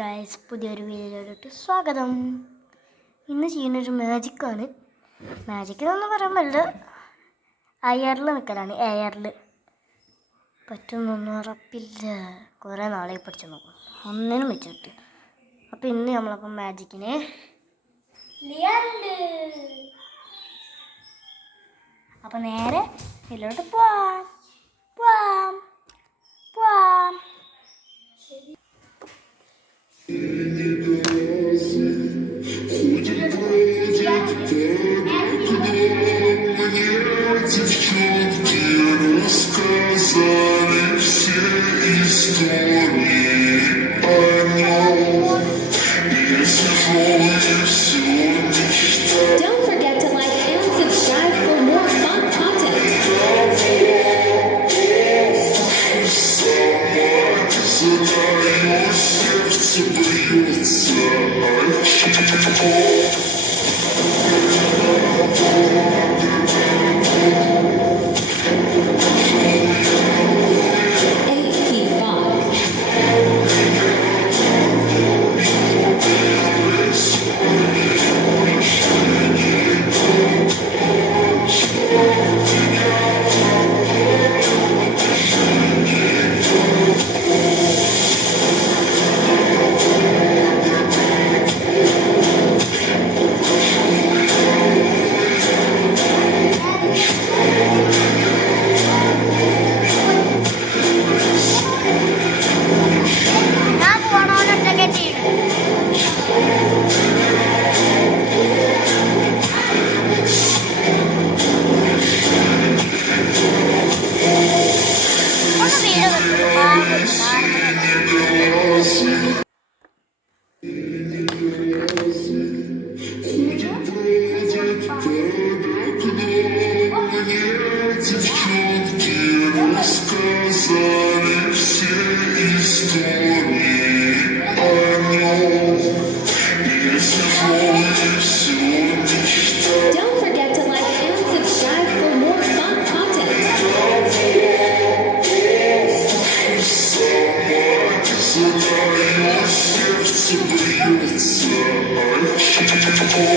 ഗൈസ്, പുതിയൊരു വീഡിയോയിലോട്ട് സ്വാഗതം. ഇന്ന് ചെയ്യുന്നൊരു മാജിക്കാണ്. മാജിക്കെന്ന് പറയാൻ പറ്റില്ല, എയറിൽ നിൽക്കലാണ്. എയറിൽ പറ്റുന്നൊന്നും ഉറപ്പില്ല. കുറേ നാളെ പഠിച്ചു നോക്കും, ഒന്നിനും വെച്ചിട്ട്. അപ്പം ഇന്ന് നമ്മളപ്പം മാജിക്കിനെ അപ്പം നേരെ ഇതിലോട്ട് പോവാം. Девчонки рассказали все истории о нем. Я сижу и все мечтаю. Don't forget to like and subscribe for more fun content. Сама сердце бьется от чего. Девчонки рассказали все истории о нем. Я сижу и все мечтаю. Don't forget to like and subscribe for more fun content. Сама сердце бьется от чего.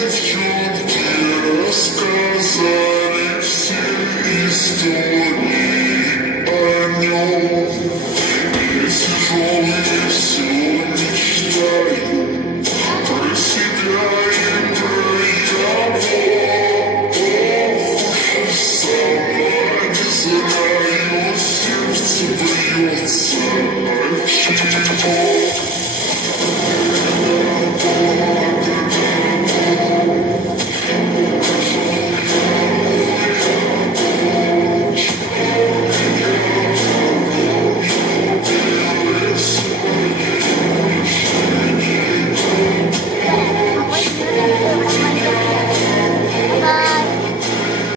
Девчонки рассказали все истории о нем. Я сижу и все мечтаю про себя и про его. Сама не знаю, сердце бьется от чего.